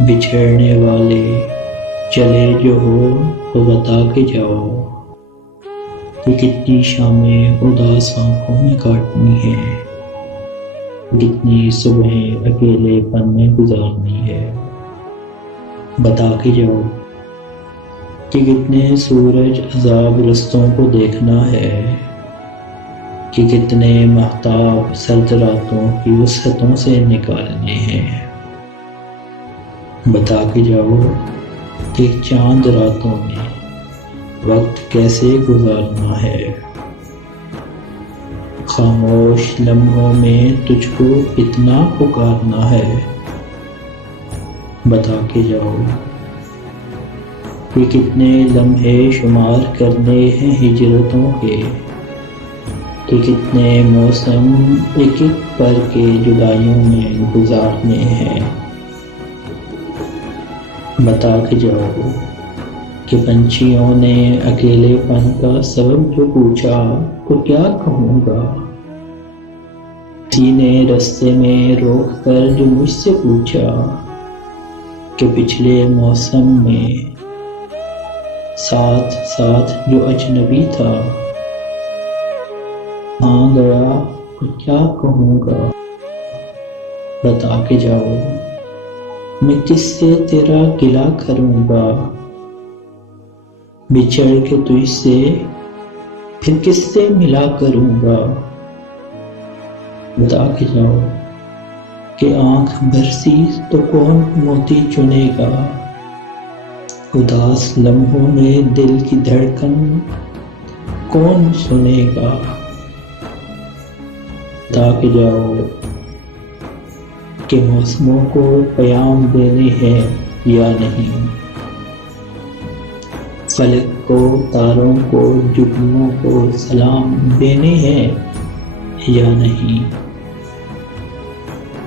بچھڑنے والے چلے جو ہو تو بتا کے جاؤ کہ کتنی شامیں اداس آنکھوں میں کاٹنی ہے، کتنی صبحیں اکیلے پن میں گزارنی ہے۔ بتا کے جاؤ کہ کتنے سورج عذاب رستوں کو دیکھنا ہے، کہ کتنے مہتاب سرد راتوں کی وسعتوں سے نکالنے ہیں۔ بتا کے جاؤ کہ چاند راتوں میں وقت کیسے گزارنا ہے، خاموش لمحوں میں تجھ کو کتنا پکارنا ہے۔ بتا کے جاؤ کہ کتنے لمحے شمار کرنے ہیں ہجرتوں کے، کہ کتنے موسم ایک ایک پر کے جدائیوں میں گزارنے ہیں۔ بتا کے جاؤ کہ پنچھیوں نے اکیلے پن کا سبب جو پوچھا تو کیا کہوں گا، کسی نے رستے میں روک کر جو مجھ سے پوچھا کہ پچھلے موسم میں ساتھ ساتھ جو اجنبی تھا کہاں گیا تو کیا کہوں گا۔ بتا کے جاؤ میں کس سے تیرا گلہ کروں گا، بچھڑ کے تجھ سے پھر کس سے ملا کروں گا۔ بتا کے جاؤ کہ آنکھ برسی تو کون موتی چنے گا، اداس لمحوں میں دل کی دھڑکن کون سنے گا۔ بتا کے جاؤ کہ موسموں کو پیام دینے ہیں یا نہیں، فلک کو تاروں کو جگنوں کو سلام دینے ہیں یا نہیں۔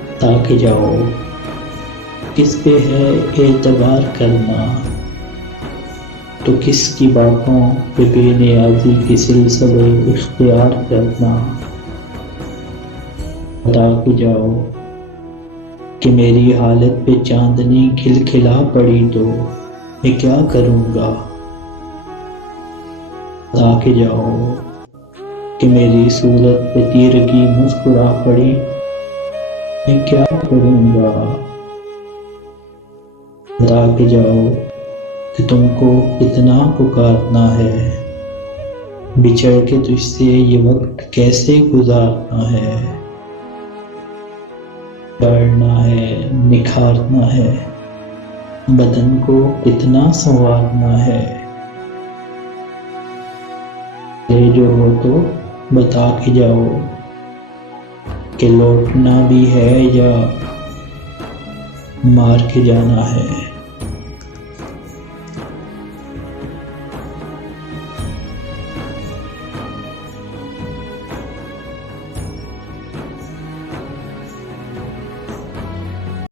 بتا کے جاؤ کس پہ ہے اعتبار کرنا، تو کس کی باتوں پہ بے نیازی کے سلسلے اختیار کرنا۔ بتا کے جاؤ کہ میری حالت پہ چاندنی کھل کھلا پڑی تو میں کیا کروں گا۔ بتا کے جاؤ کہ میری صورت پہ تیرگی مسکرا پڑی میں کیا کروں گا۔ بتا کے جاؤ کہ تم کو کتنا پکارنا ہے، بچھڑ کے تجھ سے یہ وقت کیسے گزارنا ہے۔ بڑھنا ہے نکھارنا ہے بدن کو کتنا سنوارنا ہے۔ یہ جو ہو تو بتا کے جاؤ کہ لوٹنا بھی ہے یا مار کے جانا ہے۔